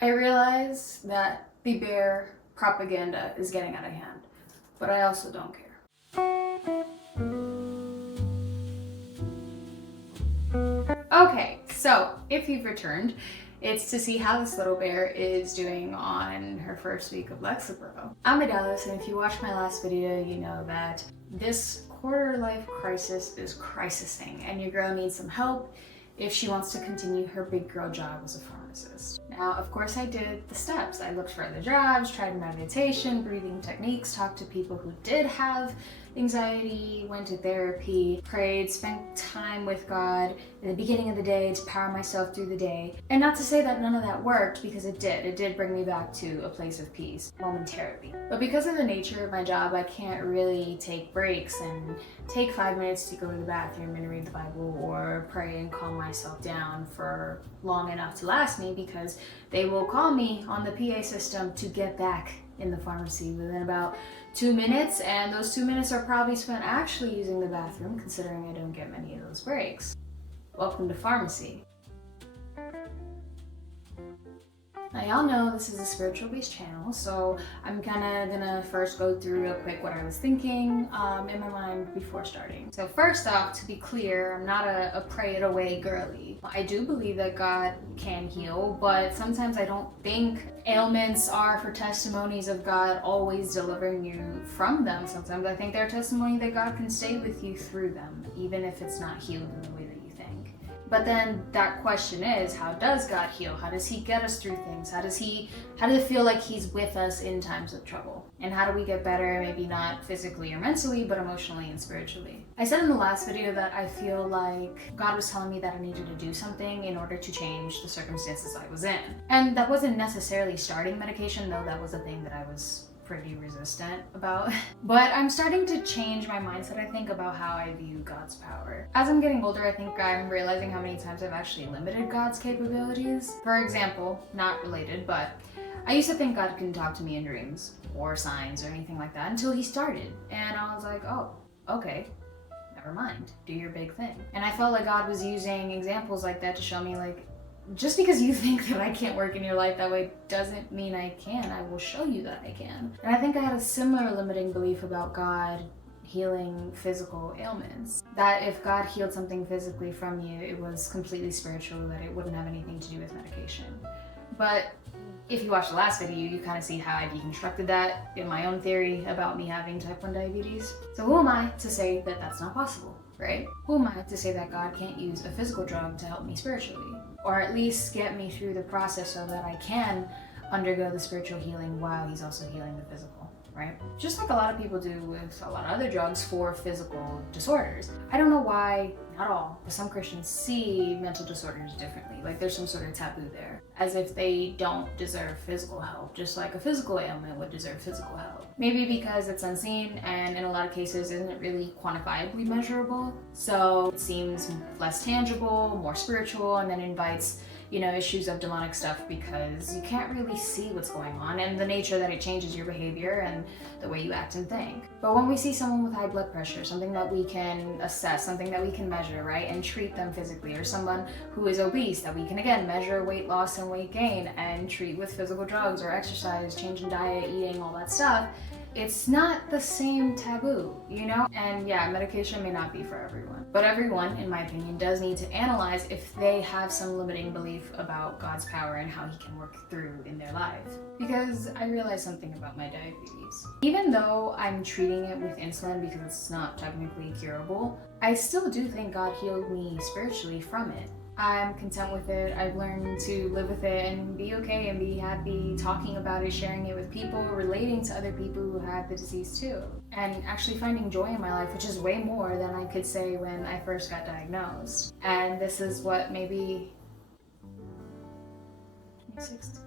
I realize that the bear propaganda is getting out of hand, but I also don't care. Okay, so if you've returned, it's to see how this little bear is doing on her first week of lexapro. I'm Dallas, and if you watched my last video, you know that this quarter-life crisis is crisising, and your girl needs some help if she wants to continue her big girl job as a pharmacist. Now, of course, I did the steps. I looked for other jobs, tried meditation, breathing techniques, talked to people who did have anxiety, went to therapy, prayed, spent time with God in the beginning of the day to power myself through the day. And not to say that none of that worked, because it did. It did bring me back to a place of peace momentarily. But because of the nature of my job, I can't really take breaks and take 5 minutes to go to the bathroom and read the Bible or pray and calm myself down for long enough to last me, because they will call me on the PA system to get back in the pharmacy within about 2 minutes, and those 2 minutes are probably spent actually using the bathroom, considering I don't get many of those breaks. Welcome to pharmacy. Now, y'all know this is a spiritual-based channel, so I'm gonna first go through real quick what I was thinking in my mind before starting. So first off, to be clear, I'm not a pray it away girly. I do believe that God can heal, but sometimes I don't think ailments are for testimonies of God always delivering you from them. Sometimes I think they're a testimony that God can stay with you through them, even if it's not healed in the way that you think. But then that question is, how does God heal? How does he get us through things? How does it feel like he's with us in times of trouble? And how do we get better, maybe not physically or mentally, but emotionally and spiritually? I said in the last video that I feel like God was telling me that I needed to do something in order to change the circumstances I was in. And that wasn't necessarily starting medication, though that was a thing that I was pretty resistant about. But I'm starting to change my mindset, I think, about how I view God's power. As I'm getting older, I think I'm realizing how many times I've actually limited God's capabilities. For example, not related, but I used to think God couldn't talk to me in dreams or signs or anything like that until he started. And I was like, oh, okay, never mind, do your big thing. And I felt like God was using examples like that to show me, like, just because you think that I can't work in your life that way doesn't mean I can. I will show you that I can. And I think I had a similar limiting belief about God healing physical ailments. That if God healed something physically from you, it was completely spiritual, that it wouldn't have anything to do with medication. But if you watch the last video, you kind of see how I deconstructed that in my own theory about me having type 1 diabetes. So who am I to say that that's not possible, right? Who am I to say that God can't use a physical drug to help me spiritually? Or at least get me through the process so that I can undergo the spiritual healing while he's also healing the physical, right? Just like a lot of people do with a lot of other drugs for physical disorders. I don't know why, not all, but some Christians see mental disorders differently. Like there's some sort of taboo there, as if they don't deserve physical help, just like a physical ailment would deserve physical help. Maybe because it's unseen and in a lot of cases isn't really quantifiably measurable, so it seems less tangible, more spiritual, and then invites, you know, issues of demonic stuff because you can't really see what's going on and the nature that it changes your behavior and the way you act and think. But when we see someone with high blood pressure, something that we can assess, something that we can measure, right, and treat them physically, or someone who is obese that we can again measure weight loss and weight gain and treat with physical drugs or exercise, change in diet, eating, all that stuff, it's not the same taboo, you know? And yeah, medication may not be for everyone, but everyone, in my opinion, does need to analyze if they have some limiting belief about God's power and how he can work through in their life. Because I realized something about my diabetes. Even though I'm treating it with insulin because it's not technically curable, I still do think God healed me spiritually from it. I'm content with it. I've learned to live with it and be okay and be happy talking about it, sharing it with people, relating to other people who have the disease too. And actually finding joy in my life, which is way more than I could say when I first got diagnosed. And this is what, maybe 2016?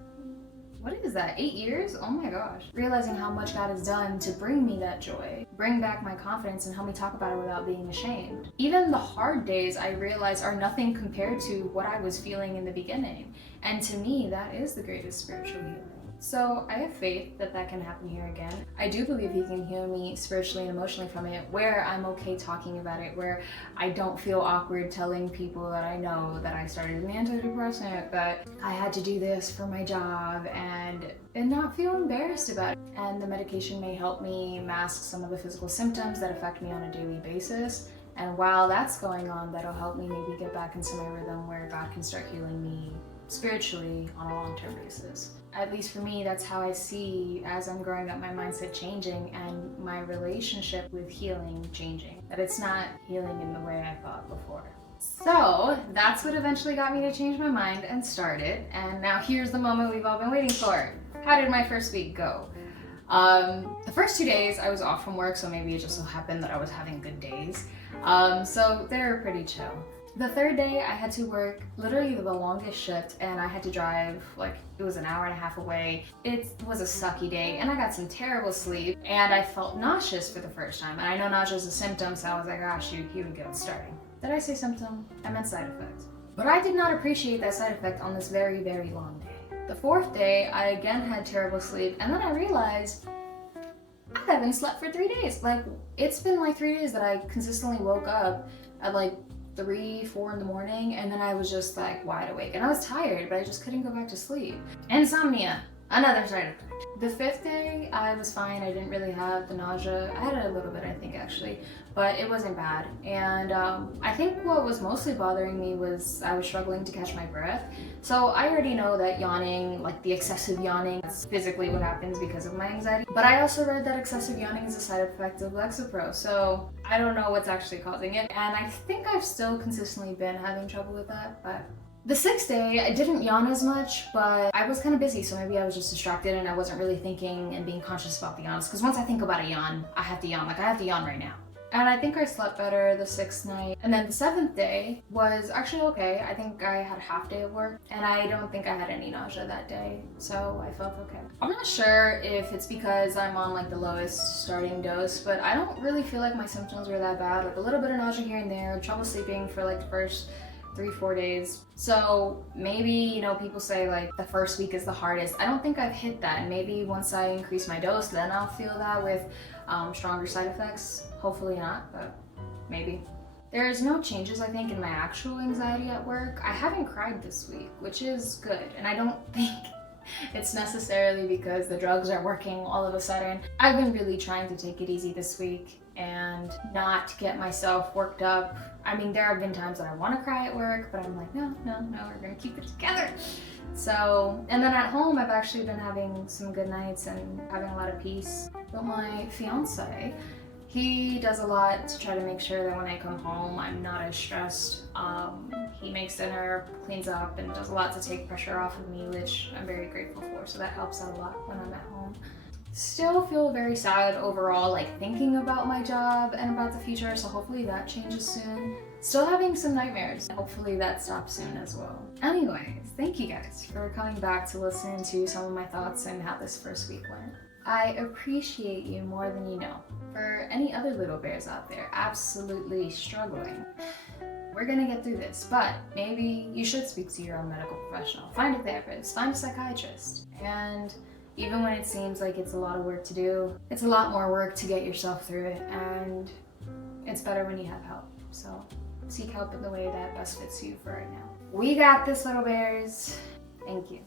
What is that, 8 years? Oh my gosh. Realizing how much God has done to bring me that joy, bring back my confidence and help me talk about it without being ashamed. Even the hard days, I realize, are nothing compared to what I was feeling in the beginning. And to me, that is the greatest spiritual healing. So I have faith that that can happen here again. I do believe he can heal me spiritually and emotionally from it, where I'm okay talking about it, where I don't feel awkward telling people that I know that I started an antidepressant, that I had to do this for my job, and not feel embarrassed about it. And the medication may help me mask some of the physical symptoms that affect me on a daily basis. And while that's going on, that'll help me maybe get back into my rhythm where God can start healing me spiritually on a long-term basis. At least for me, that's how I see, as I'm growing up, my mindset changing and my relationship with healing changing. That it's not healing in the way I thought before. So that's what eventually got me to change my mind and start it. And now here's the moment we've all been waiting for. How did my first week go? The first 2 days I was off from work, so maybe it just so happened that I was having good days. So they were pretty chill. The third day I had to work literally the longest shift, and I had to drive, like, it was an hour and a half away. It was a sucky day, and I got some terrible sleep, and I felt nauseous for the first time. And I know nausea is a symptom, so I was like, ah, shoot, here we go, it's starting. Did I say symptom? I meant side effect. But I did not appreciate that side effect on this very, very long day. The fourth day, I again had terrible sleep, and then I realized I haven't slept for 3 days. Like, it's been like 3 days that I consistently woke up at like 3, 4 in the morning, and then I was just like wide awake. And I was tired, but I just couldn't go back to sleep. Insomnia, another side effect. The fifth day, I was fine. I didn't really have the nausea. I had it a little bit, I think, actually, but it wasn't bad. And I think what was mostly bothering me was I was struggling to catch my breath. So I already know that yawning, like the excessive yawning, is physically what happens because of my anxiety. But I also read that excessive yawning is a side effect of lexapro. So I don't know what's actually causing it. And I think I've still consistently been having trouble with that, but the sixth day, I didn't yawn as much, but I was kind of busy, so maybe I was just distracted and I wasn't really thinking and being conscious about the yawns. Because once I think about a yawn, I have to yawn. Like, I have to yawn right now. And I think I slept better the sixth night. And then the seventh day was actually okay. I think I had a half day of work, and I don't think I had any nausea that day, so I felt okay. I'm not sure if it's because I'm on like the lowest starting dose, but I don't really feel like my symptoms were that bad. Like a little bit of nausea here and there, trouble sleeping for like the first 3-4 days. So maybe, you know, people say like the first week is the hardest. I don't think I've hit that. And maybe once I increase my dose, then I'll feel that with stronger side effects. Hopefully not, but maybe. There's no changes, I think, in my actual anxiety at work. I haven't cried this week, which is good. And I don't think it's necessarily because the drugs are working all of a sudden. I've been really trying to take it easy this week and not get myself worked up. I mean, there have been times that I want to cry at work, but I'm like, no, we're gonna keep it together. So, and then at home, I've actually been having some good nights and having a lot of peace. But my fiance, he does a lot to try to make sure that when I come home, I'm not as stressed. He makes dinner, cleans up, and does a lot to take pressure off of me, which I'm very grateful for. So that helps out a lot when I'm at home. Still feel very sad overall, like thinking about my job and about the future, so hopefully that changes soon. Still having some nightmares. Hopefully that stops soon as well. Anyways, thank you guys for coming back to listen to some of my thoughts and how this first week went. I appreciate you more than you know. For any other little bears out there absolutely struggling, we're gonna get through this, but maybe you should speak to your own medical professional. Find a therapist, find a psychiatrist, and even when it seems like it's a lot of work to do, it's a lot more work to get yourself through it, and it's better when you have help. So seek help in the way that best fits you for right now. We got this, little bears. Thank you.